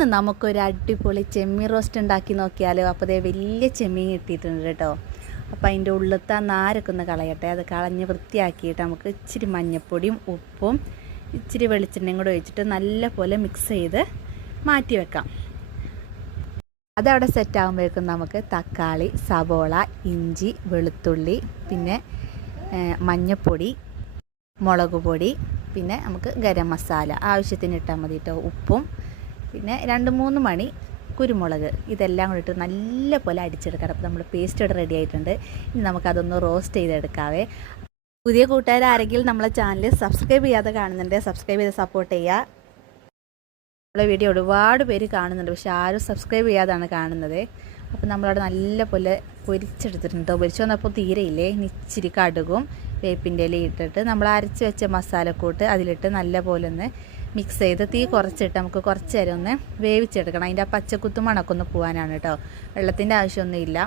ഇന്ന് നമുക്കൊരു അടിപൊളി ചെമ്മീൻ റോസ്റ്റ് ഉണ്ടാക്കി നോക്കിയാലോ. അപ്പോൾ അതേ വലിയ ചെമ്മീൻ കിട്ടിയിട്ടുണ്ട് കേട്ടോ. അപ്പോൾ അതിൻ്റെ ഉള്ളിലത്തെ ആ നാരൊക്കെ ഒന്ന് കളയട്ടെ. അത് കളഞ്ഞ് വൃത്തിയാക്കിയിട്ട് നമുക്ക് ഇച്ചിരി മഞ്ഞൾപ്പൊടിയും ഉപ്പും ഇച്ചിരി വെളിച്ചെണ്ണയും കൂടെ ഒഴിച്ചിട്ട് നല്ല പോലെ മിക്സ് ചെയ്ത് മാറ്റി വെക്കാം. അതവിടെ സെറ്റാകുമ്പോഴേക്കും നമുക്ക് തക്കാളി, സവോള, ഇഞ്ചി, വെളുത്തുള്ളി, പിന്നെ മഞ്ഞൾപ്പൊടി, മുളക് പൊടി, പിന്നെ നമുക്ക് ഗരം മസാല ആവശ്യത്തിന് ഇട്ടാൽ മതി കേട്ടോ. ഉപ്പും പിന്നെ 2-3 മണി കുരുമുളക്, ഇതെല്ലാം കൂടി ഇട്ട് നല്ല പോലെ അടിച്ചെടുക്കണം. അപ്പോൾ നമ്മൾ പേസ്റ്റ് ഇവിടെ റെഡി ആയിട്ടുണ്ട്. ഇനി നമുക്കതൊന്ന് റോസ്റ്റ് ചെയ്തെടുക്കാവേ. പുതിയ കൂട്ടുകാർ ആരെങ്കിലും നമ്മളെ ചാനൽ സബ്സ്ക്രൈബ് ചെയ്യാതെ കാണുന്നുണ്ട്, സബ്സ്ക്രൈബ് ചെയ്ത് സപ്പോർട്ട് ചെയ്യുക. നമ്മളെ വീഡിയോ ഒരുപാട് പേര് കാണുന്നുണ്ട്, പക്ഷെ ആരും സബ്സ്ക്രൈബ് ചെയ്യാതാണ് കാണുന്നത്. അപ്പോൾ നമ്മളവിടെ നല്ല പോലെ പൊരിച്ചെടുത്തിട്ടുണ്ട്. പൊരിച്ചു വന്നപ്പോൾ തീരെയില്ലേ. ഇച്ചിരി കടുകും വേപ്പിൻ്റെ ഇല ഇട്ടിട്ട് നമ്മൾ അരച്ച് വെച്ച മസാലക്കൂട്ട് അതിലിട്ട് നല്ല പോലെ ഒന്ന് മിക്സ് ചെയ്ത് തീ കുറച്ചിട്ട് നമുക്ക് കുറച്ച് നേരം ഒന്ന് വേവിച്ചെടുക്കണം. അതിൻ്റെ ആ പച്ചക്കുത്ത് മണക്കൊന്ന് പോകാനാണ് കേട്ടോ. വെള്ളത്തിൻ്റെ ആവശ്യമൊന്നുമില്ല.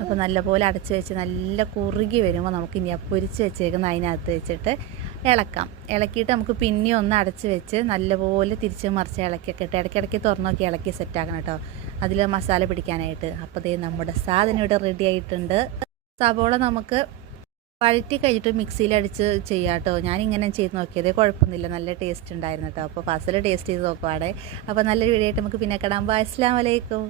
അപ്പോൾ നല്ലപോലെ അടച്ച് വെച്ച് നല്ല കുറുകി വരുമ്പോൾ നമുക്ക് ഇനി ആ പൊരിച്ച് വെച്ചേക്കുന്ന അതിനകത്ത് വെച്ചിട്ട് ഇളക്കാം. ഇളക്കിയിട്ട് നമുക്ക് പിന്നെയും ഒന്ന് അടച്ച് വെച്ച് നല്ലപോലെ തിരിച്ച് മറിച്ച് ഇളക്കിയൊക്കെ ഇട്ട് ഇടയ്ക്കിടയ്ക്ക് തുറന്നു നോക്കി ഇളക്കി സെറ്റാക്കണം കേട്ടോ, അതിൽ മസാല പിടിക്കാനായിട്ട്. അപ്പോൾ ദേ നമ്മുടെ സാധനം ഇവിടെ റെഡി ആയിട്ടുണ്ട്. സവോള നമുക്ക് വഴറ്റി കഴിഞ്ഞിട്ട് മിക്സിയിൽ അടിച്ച് ചെയ്യാം കേട്ടോ. ഞാനിങ്ങനെ ചെയ്ത് നോക്കിയത് കുഴപ്പമൊന്നുമില്ല, നല്ല ടേസ്റ്റ് ഉണ്ടായിരുന്നു കേട്ടോ. അപ്പോൾ ഫാസിൽ ടേസ്റ്റ് ചെയ്ത് നോക്കുവാടെ. അപ്പോൾ നല്ലൊരു വീഡിയോ ആയിട്ട് നമുക്ക് പിന്നെ കാണാം. അസ്സലാമു അലൈക്കും.